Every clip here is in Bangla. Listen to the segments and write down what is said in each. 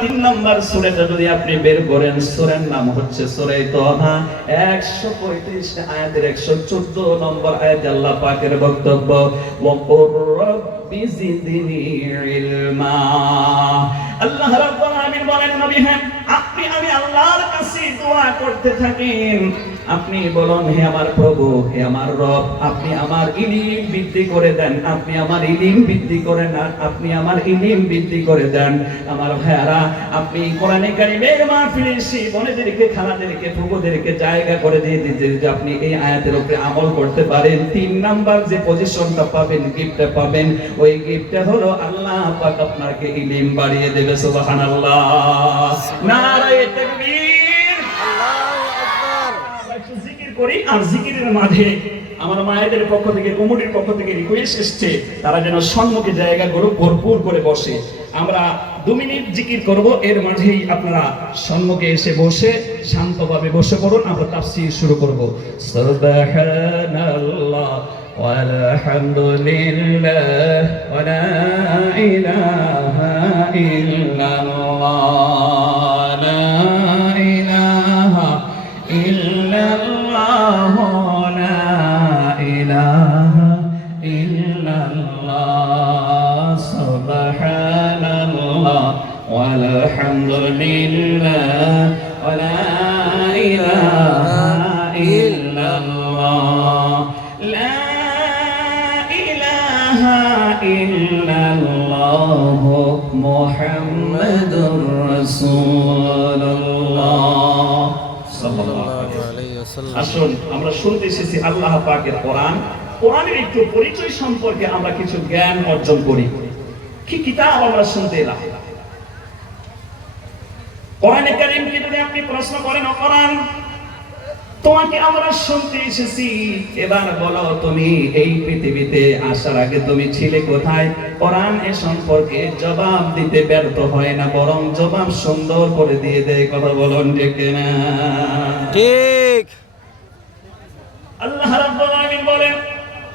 3 নম্বর সূরাটা যদি আপনি বের করেন, সূরার নাম হচ্ছে সূরা তাহা, 135 আয়াতের 114 নম্বর আয়াতে আল্লাহ পাকের বক্তব্য, ওয়া কুর রাব্বি জিদনি ইলমা। আল্লাহ রাব্বুল আলামিন বলেন, নবী হ্যাঁ আপনি আমি আল্লাহর কাছে দোয়া করতে থাকেন, আপনি বলুন, হে আমার প্রভু, হে আমার রব, আপনি আমার ইলম বৃদ্ধি করে দেন, আপনি আমার ইলম বৃদ্ধি করে দেন, আপনি আমার ইলম বৃদ্ধি করে দেন। আমার ভাইয়ারা, আপনি কোরআনে কারীমের মাহফিলে এসে বোনেদেরকে, খালাদেরকে, ফুফুদেরকে জায়গা করে দিয়ে দিতে যে আপনি এই আয়াতের উপরে আমল করতে পারেন। 3 নাম্বার যে পজিশনটা পাবেন, গিফটটা পাবেন, ওই গিফটটা হলো আল্লাহ পাক আপনাকে ইলম বাড়িয়ে দেবে। সুবহানাল্লাহ, নারায়ে তাকবীর, আল্লাহু আকবার। একটু জিকির করি, আর জিকিরের মাঝে আমার মায়েদের পক্ষ থেকে, কমিটির পক্ষ থেকে রিকোয়েস্ট এসেছে তারা যেন সম্মুখে জায়গাগুলো ভরপুর করে বসে। আমরা 2 মিনিট জিকির করব, এর মাঝেই আপনারা সম্মুখে এসে বসে শান্তভাবে বসে পড়ুন, আমরা তাফসীর শুরু করব। সুবহানাল্লাহ ওয়ালহামদুলিল্লাহ ওয়া লা ইলাহা ইল্লাল্লাহ, লা ইলাহা ইল্লাল্লাহ, লা ইলাহা ইল্লাল্লাহ, সুবহানাল্লাহ ওয়ালহামদুলিল্লাহ ওয়া লা ইলাহা ইল্লাল্লাহ, লা ইলাহা ইল্লাল্লাহ, মুহাম্মাদুর রাসূলুল্লাহ সাল্লাল্লাহু আলাইহি ওয়াসাল্লাম। আসুন আমরা শুনতে এসেছি আল্লাহ পাকের কোরআন, কোরআনের একটু পরিচয় সম্পর্কে আমরা কিছু জ্ঞান অর্জন করি। কি কিতাব আমরা শুনতে এলাম? কোরআনে কারীমকে যদি আপনি প্রশ্ন করেন, ও কোরআন তোমাকে আমরা শুনতে এসেছি, এবার বলো তুমি এই পৃথিবীতে আসার আগে তুমি ছিলে কোথায়? কোরআন এ সম্পর্কে জবাব দিতে ব্যর্থ হয় না, বরং জবাব সুন্দর করে দিয়ে দেয়। কথা বলুন ঠিক না? ঠিক। আল্লাহ রাব্বুল আলামিন বলেন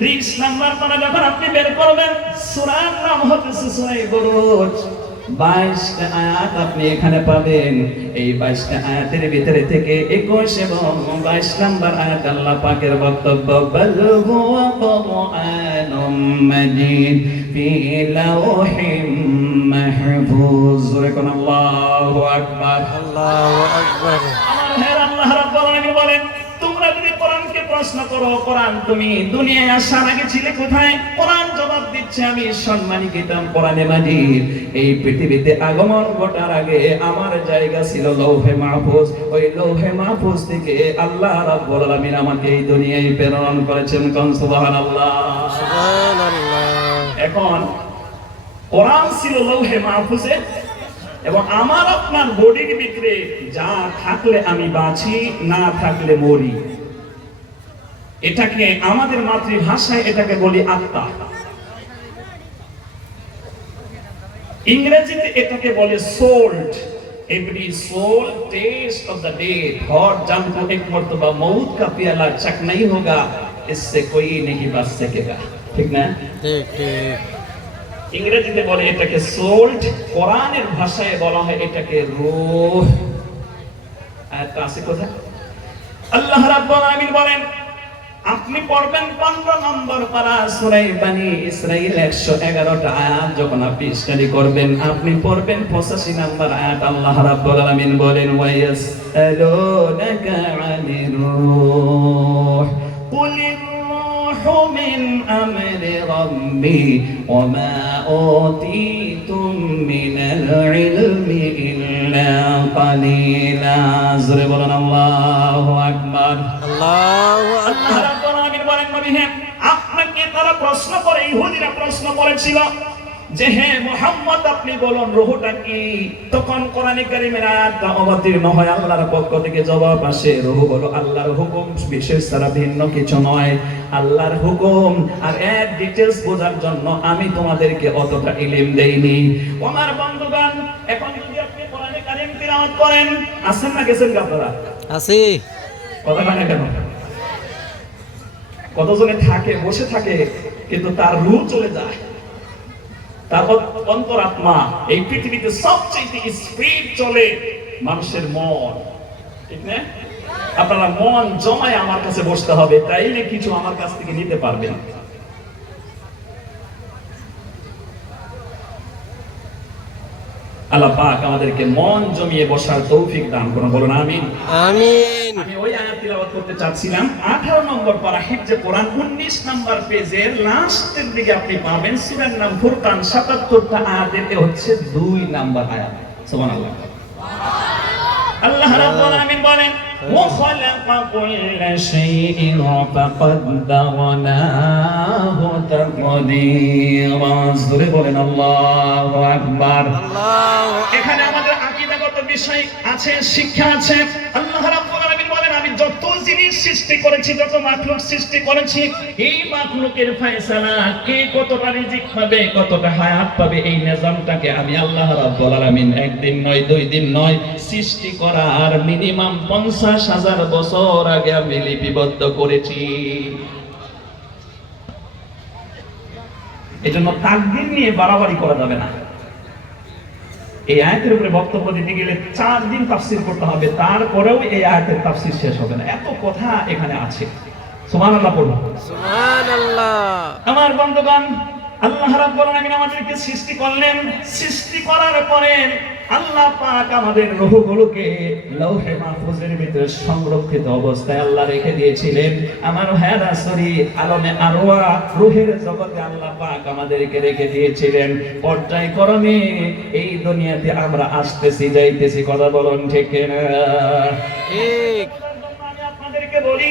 30 নাম্বার পারা যখন আপনি বের করবেন, সূরার নাম হচ্ছে সূরা বুরুজ। 22টা আয়াত আপনি এখানে পাবেন। এই 22টা আয়াতের ভিতরে থেকে 21 এবং 22 নাম্বার আয়াত আল্লাহ পাকের বক্তব্য, বাল হুয়া কুরআনুম মাজিদ ফি লাওহিম মাহফুজ। কোন আল্লাহু আকবার, আল্লাহু আকবার। আমার হের আল্লাহ রাব্বুল আলামিন বলেন, তোমরা যদি কোরআনকে প্রশ্ন করো, কোরআন তুমি দুনিয়ায় আসার আগে ছিলে কোথায়? কোরআন জবাব দিচ্ছে, আমি সম্মানী কিতাব কোরআনে মাজিদ এই পৃথিবীতে আগমন ঘটার আগে আমার জায়গা ছিল লৌহে মাহফুজ। ওই লৌহে মাহফুজ থেকে আল্লাহ রাব্বুল আলামিন আমাকে এই দুনিয়ায় প্রেরণ করেছেন। কোন সুবহানাল্লাহ, সুবহানাল্লাহ। এখন কোরআন ছিল লৌহে মাহফুজে, এবং আমার আপনার বডির ভিতরে যা থাকলে আমি বাঁচি, না থাকলে মরি। এটাকে আমাদের মাতৃভাষায় এটাকে বলি আত্মা, ইংরেজিতে এটাকে বলে soul. Every soul taste of the day, और जब को एक मर्तबा मौत का प्याला चख नहीं होगा, इससे कोई नहीं बच सकेगा। ठीक ना? ঠিক ঠিক। ইংরেজিতে বলে এটাকে সোল্ড, কোরআনের ভাষায় বলা হয় এটাকে রূহ। আয়াতটা আছে কোথায়? আল্লাহ রাব্বুল আলামিন বলেন, আপনি পড়বেন 15 নম্বর পারা সূরা বনী ইসরাঈল 111টা আয়াত যখন আপনি স্টাডি করবেন, আপনি পড়বেন 85 নম্বর আয়াত। আল্লাহ রাব্বুল আলামিন বলেন, ওয়ায়াসআলুনাকা আনির রূহ কুলির রূহু মিন আমরি রাব্বি ওয়া মা উতীতুম মিনাল ইলমি ইল্লা কালিলা। জোরে বলেন আল্লাহু আকবার, আল্লাহু আকবার। আপনাকে তারা প্রশ্ন করে, ইহুদিরা প্রশ্ন করেছিল যে হে মুহাম্মদ আপনি বলুন রূহটা কি? তখন কোরআনে কারীমের আয়াতটা অবতীর্ণ হয়, আল্লাহর পক্ষ থেকে জবাব আসে, রূহ হলো আল্লাহর হুকুম, বিশেষ ছাড়া ভিন্ন কিছু নয়। আল্লাহর হুকুম আর এর ডিটেইলস বোঝার জন্য আমি তোমাদেরকে অতটা ইলম দেইনি। আমার বন্ধুগণ, এখন যদি আপনি কোরআনে কারীম তিলাওয়াত করেন, আছেন না গেছেন আপনারা? আছি। কথা হয় না কেন? কতজনে থাকে, বসে থাকে, কিন্তু তার রূহ চলে যায়। তারপর অন্তরাত্মা। এই পৃথিবীতে সবচেয়ে স্পিড চলে মানুষের মন, ঠিক না? আপনারা মন জমায় আমার কাছে বসতে হবে, তাইলে কিছু আমার কাছ থেকে নিতে পারবেন। আল্লাহ পাক আমাদেরকে মন জমিয়ে বসার তৌফিক দান করুন, বলুন আমিন। আমিন। আমি ওই আয়াত তিলাওয়াত করতে চাচ্ছিলাম, 18 নম্বর পারা হিফজে কোরআন 19 নম্বর পেজের লাস্টের দিকে আপনি পাবেন। সূরার নাম ফুরকান, 77টা আয়াতের এ হচ্ছে 2 নম্বর আয়াত। সুবহানাল্লাহ। আল্লাহ রাব্বুল আলামিন বলেন, ওয়া খালাকা কুল্লা শাইইন ফাকদ্দারনাহু তাকদীরা। জোরে বলেন আল্লাহু আকবার। এখানে আমাদের আকীদাগত বিষয় আছে, শিক্ষা আছে। আল্লাহ রাব্বুল আলামিন বলেন, আমি যত জিনিস সৃষ্টি করেছি, যত মাখলুক সৃষ্টি করেছি, এই মাখলুকের ফয়সালা কে কতটা রিজিক পাবে, কতটা হায়াত পাবে, এই নিজামটাকে আমি আল্লাহ রাব্বুল আলামিন একদিন নয়, 2 দিন নয়, সৃষ্টি করার মিনিমাম 50,000 বছর আগে আমি লিপিবদ্ধ করেছি। এজন্য তাকদীর নিয়ে বাড়াবাড়ি করা যাবে না। এই আয়াতের উপরে বক্তব্য দিতে গেলে 4 দিন তাফসীর করতে হবে, তারপরেও এই আয়াতের তাফসীর শেষ হবে না, এত কথা এখানে আছে। সুবহানাল্লাহ পড়ুন। সুবহানাল্লাহ। আমার বন্ধুগণ, আল্লাহ রাব্বুল আলামিন আমাদেরকে সৃষ্টি করলেন। সৃষ্টি করার পরে আল্লাহ পাক আমাদের রূহগুলোকে লৌহে মাহফুজের ভিতরে সংরক্ষিত অবস্থায় আল্লাহ রেখে দিয়েছিলেন। আমার ভাইরা, সরি আলমে আরওয়াহ, রূহের জগতে আল্লাহ পাক আমাদেরকে রেখে দিয়েছিলেন। পর্যায়ক্রমে এই দুনিয়াতে আমরা আসতেছি, যাইতেছি, কথা বলুন ঠিক না? ঠিক। আমি আপনাদেরকে বলি,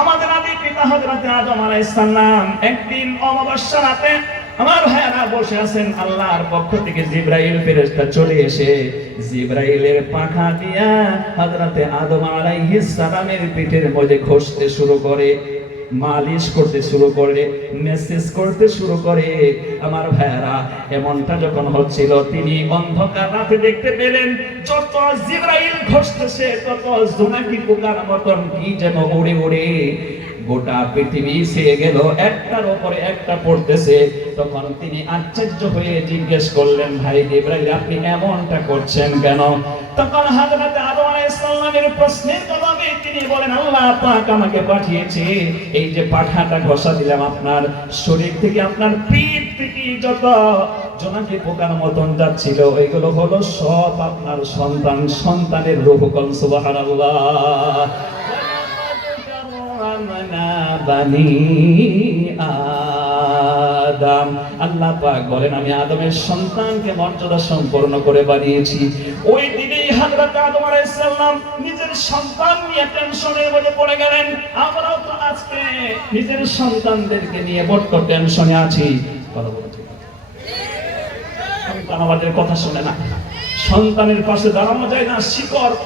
আমাদের আদি পিতা হযরত আদম আলাইহিস সালাম একদিন অমাবস্যা রাতে আমার ভাইরা বসে আছেন, আল্লাহর পক্ষ থেকে জিবরাইল ফেরেশতা চলে এসে জিবরাইলের পাখা দিয়া হযরত আদম আলাইহিস সালামের পিঠের মধ্যে ঘষতে শুরু করে, মালিশ করতে শুরু করে, মেসেজ করতে শুরু করে। আমার ভাইরা, এমনটা যখন হচ্ছিল, তিনি অন্ধকার রাতে দেখতে পেলেন যত জিবরাইল ঘষতেছে তত জোনাকি পোকার মতন কি যেন উড়ে উড়ে গোটা পৃথিবী ছেয়ে গেল, একটার উপরে একটা পড়তেছে। তখন তিনি আশ্চর্য হয়ে জিজ্ঞেস করলেন, ভাই জিবরাইল, আপনি এমনটা করছেন কেন? তখন হযরত আদম আলাইহিস সালামের প্রশ্নের জবাবে তিনি বলেন, আল্লাহ পাক আমাকে পাঠিয়েছে, এই যে পাখাটা ঘষা দিলাম আপনার শরীর থেকে, আপনার পিঠ থেকে যত জোনাকি পোকার মতন যাচ্ছিল, ওইগুলো হলো সব আপনার সন্তান, সন্তানের রূহ। সুবহানাল্লাহ। বানি আদম, আল্লাহ পাক বলেন, আমি আদমের সন্তানকে মর্যাদা সম্পন্ন করে বানিয়েছি। ওই দিনেই হযরত আদম আলাইহিস সালাম নিজের সন্তান নিয়ে টেনশনের মধ্যে পড়ে গেলেন। আমরাও তো আজকে নিজের সন্তানদেরকে নিয়ে বড় টেনশনে আছি। কথা বলতে আমাদের কথা শুনে না, সন্তানের পাশে দাঁড়ানো যায় না, শিকড়,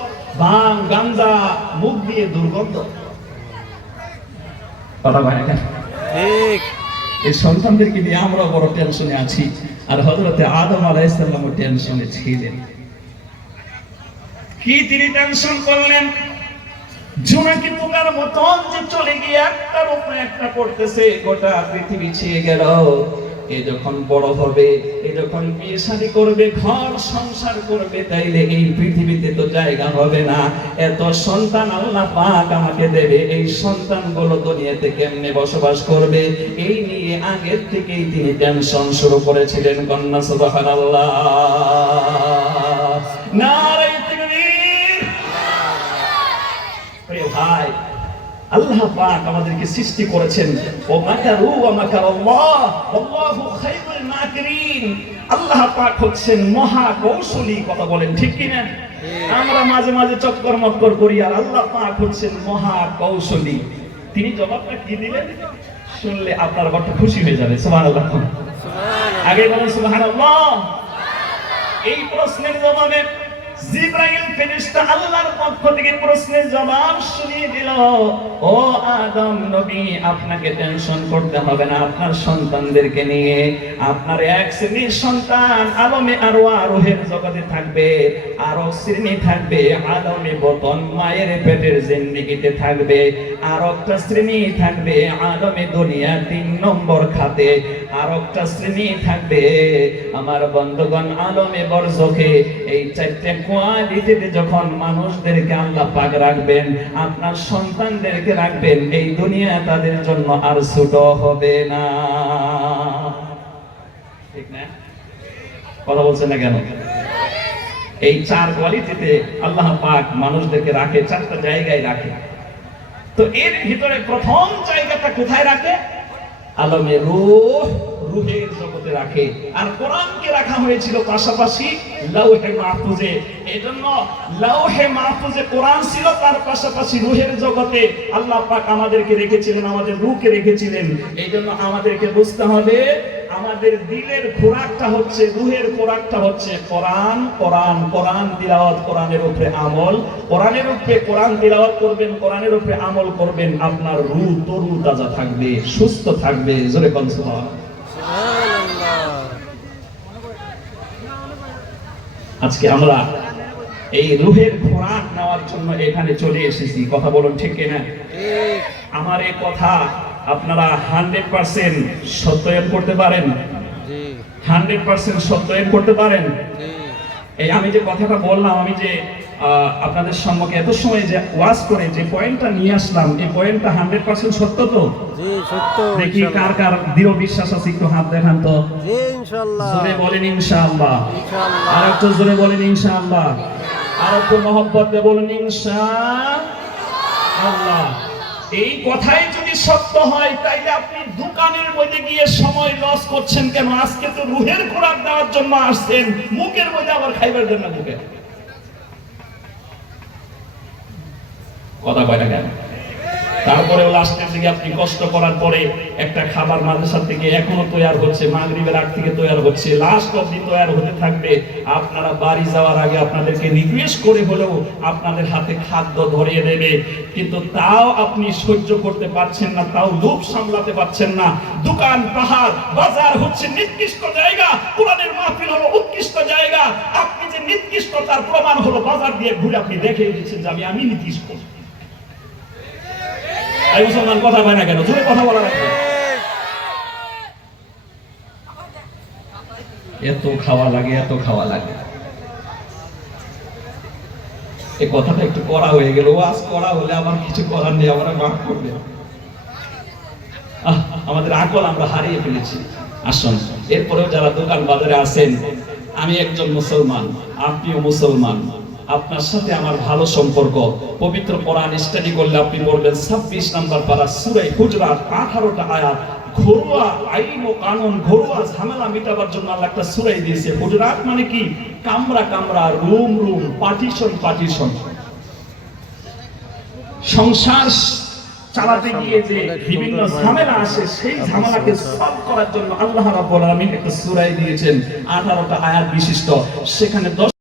ভাঙ, গাঞ্জা, মুখ দিয়ে দুর্গন্ধ। কথা ভাই না? ঠিক। এই সন্তানদেরকে নিয়ে আমরা বড় টেনশনে আছি, আর হযরত আদম আলাইহিস সালামও টেনশনে ছিলেন। কি তিনি টেনশন করলেন? জোনাকি পোকার মতন যে চলে গিয়ে একটার উপরে একটা পড়তেছে, গোটা পৃথিবী ছেয়ে গেল। এ যখন বড় হবে, এ যখন বিয়ে শাদী করবে, ঘর সংসার করবে, তাইলে এই পৃথিবীতে তো জায়গা হবে না। এত সন্তান আল্লাহ পাক আমাকে দেবে, এই সন্তানগুলো দুনিয়াতে কেমনে বসবাস করবে, এই নিয়ে আগের থেকেই তিনি টেনশন শুরু করেছিলেন। কন্যা সুবহানাল্লাহ, নারে তাকবীর। প্রিয় ভাই, আল্লাহ পাক আমাদেরকে সৃষ্টি করেছেন, ও মাকারু ওয়া মাকারাল্লাহ আল্লাহু খায়রুল মাকিরিন। আল্লাহ পাক হচ্ছেন মহা কৌশলী। কথা বলেন ঠিক কি না? আমরা মাঝে মাঝে চক্কর মক্কর করি, আর আল্লাহ পাক হচ্ছেন মহা কৌশলী। তিনি জবাবটা কি দিলেন শুনলে আপনার বড় খুশি হয়ে যাবে। সুবহানাল্লাহ। আগে বলেন সুবহানাল্লাহ। এই প্রশ্নের জবাবে জিবরাইল ফেরেশতা আল্লাহর পক্ষ থেকে প্রশ্নের জবাব শুনিয়ে দিল, ও আদম নবী, আপনাকে টেনশন করতে হবে না আপনার সন্তানদেরকে নিয়ে। আপনার এক শ্রেণীর সন্তান আলমে আরওয়াহ রূহের জগতে থাকবে, আরো শ্রেণী থাকবে আলমে বতন মায়ের পেটের জিন্দেগিতে থাকবে, আর একটা শ্রেণী থাকবে আলমে দুনিয়া 3 নম্বর খাতে, আর একটা শ্রেণী থাকবে আমার বন্ধুগণ আলমে বরজখে। এই 4টা কোয়ালিটিতে যখন মানুষদেরকে আল্লাহ পাক রাখবেন, আপনার সন্তানদেরকে রাখবেন, এই দুনিয়া তাদের জন্য আর ছোট হবে না। ঠিক না? কথা বলছেন না কেন? এই 4 কোয়ালিটিতে আল্লাহ পাক মানুষদেরকে রাখে, 4টা জায়গায় রাখে। তো এর ভিতরে প্রথম জায়গাটা কোথায় রাখে? আলমে রূহ, রূহের জগতে রাখে। আর কোরআনকে রাখা হয়েছিল পাশাপাশি লাউহে মাহফুজে। এজন্য লাউহে মাহফুজে কোরআন ছিল, তার পাশাপাশি রূহের জগতে আল্লাহ পাক আমাদেরকে রেখেছিলেন, আমাদের রূহকে রেখেছিলেন। এইজন্য আমাদেরকে বুঝতে হবে আমাদের দিলের খোরাকটা হচ্ছে, রূহের খোরাকটা হচ্ছে কোরআন, কোরআন, কোরআন তিলাওয়াত, কোরআনের উপরে আমল। কোরআনের উপরে কোরআন তিলাওয়াত করবেন, কোরআনের উপরে আমল করবেন, আপনার রূহ তরু তাজা থাকবে, সুস্থ থাকবে। জোরে কোন সুবহানাল্লাহ। আজকে আমরা এই রূহের খোরাক নেওয়ার জন্য এখানে চলে এসেছি। কথা বলুন ঠিক কিনা? আমার এই কথা আপনারা 100% সত্যায়ন করতে পারেন? 100% সত্যায়ন করতে পারেন? এই আমি যে কথাটা বললাম, আমি যে আপনাদের সম্মুখে এত সময় যে ওয়াজ করে যে পয়েন্টটা নিয়ে আসলাম, এই পয়েন্টটা 100% সত্য তো? জি সত্য। দেখি কার কার দৃঢ় বিশ্বাস আছে, একটু হাত দেখান তো। জি ইনশাআল্লাহ। জোরে বলেন ইনশাআল্লাহ। ইনশাআল্লাহ। আর একটু জোরে বলেন ইনশাআল্লাহ। আর একটু মহব্বত দিয়ে বলেন ইনশাআল্লাহ। এই কথাই যদি সত্য হয়, তাইলে আপনি দোকানের মধ্যে গিয়ে সময় লস করছেন কেন? আজকে তো রূহের খোরাক দেওয়ার জন্য আসছেন, মুখের মধ্যে আবার খাইবার জন্য ঢুকে। কথা কয় না কেন? তারপরেও লাস্টের দিকে আপনি কষ্ট করার পরে একটা খাবার মাদ্রাসা থেকে এখনো তৈরি হচ্ছে, মাগরিবের আগ থেকে তৈরি হচ্ছে, লাস্ট অবধি তৈরি হতে থাকবে। আপনারা বাড়ি যাওয়ার আগে আপনাদেরকে রিকোয়েস্ট করে হলেও আপনাদের হাতে খাদ্য ধরিয়ে দেবে, কিন্তু তাও আপনি সহ্য করতে পারছেন না, তাও লোভ সামলাতে পারছেন না। দোকান পাহাড় বাজার হচ্ছে নিকৃষ্ট জায়গা, কোরআনের মাহফিল হলো উৎকৃষ্ট জায়গা। আপনি যে নিকৃষ্ট তার প্রমাণ হলো বাজার দিয়ে ঘুরে আপনি দেখিয়ে দিচ্ছেন যে আমি নিকৃষ্ট। এই মুসলমান কথা হয় না কেন? জোরে কথা বলা লাগবে। এত খাওয়া লাগে, এত খাওয়া লাগে। এই কথাটা একটু করা হয়ে গেল, ওয়াজ করা হলে আমার কিছু করার নেই, আমরা মাফ করবে। আমাদের আকল আমরা হারিয়ে ফেলেছি। আসুন, এরপরেও যারা দোকান বাজারে আছেন, আমি একজন মুসলমান, আপনিও মুসলমান, আপনার সাথে আমার ভালো সম্পর্ক। পবিত্র কোরআন স্টাডি করলে আপনি পড়বেন 26 নম্বর পারা সূরা হুজরাত 18টা আয়াত। ঘরোয়া আইন ও কানুন, ঘরোয়া ঝামেলা মিটাবার জন্য আল্লাহ একটা সূরা দিয়েছে। হুজরাত মানে কি? কামরা কামরা, রুম রুম, পার্টিশন পার্টিশন। সংসার চালাতে গিয়ে যে বিভিন্ন ঝামেলা আসে, সেই ঝামেলাকে সলভ করার জন্য আল্লাহ রাব্বুল আলামিন একটা সূরা দিয়েছেন, 18টা আয়াত বিশিষ্ট। সেখানে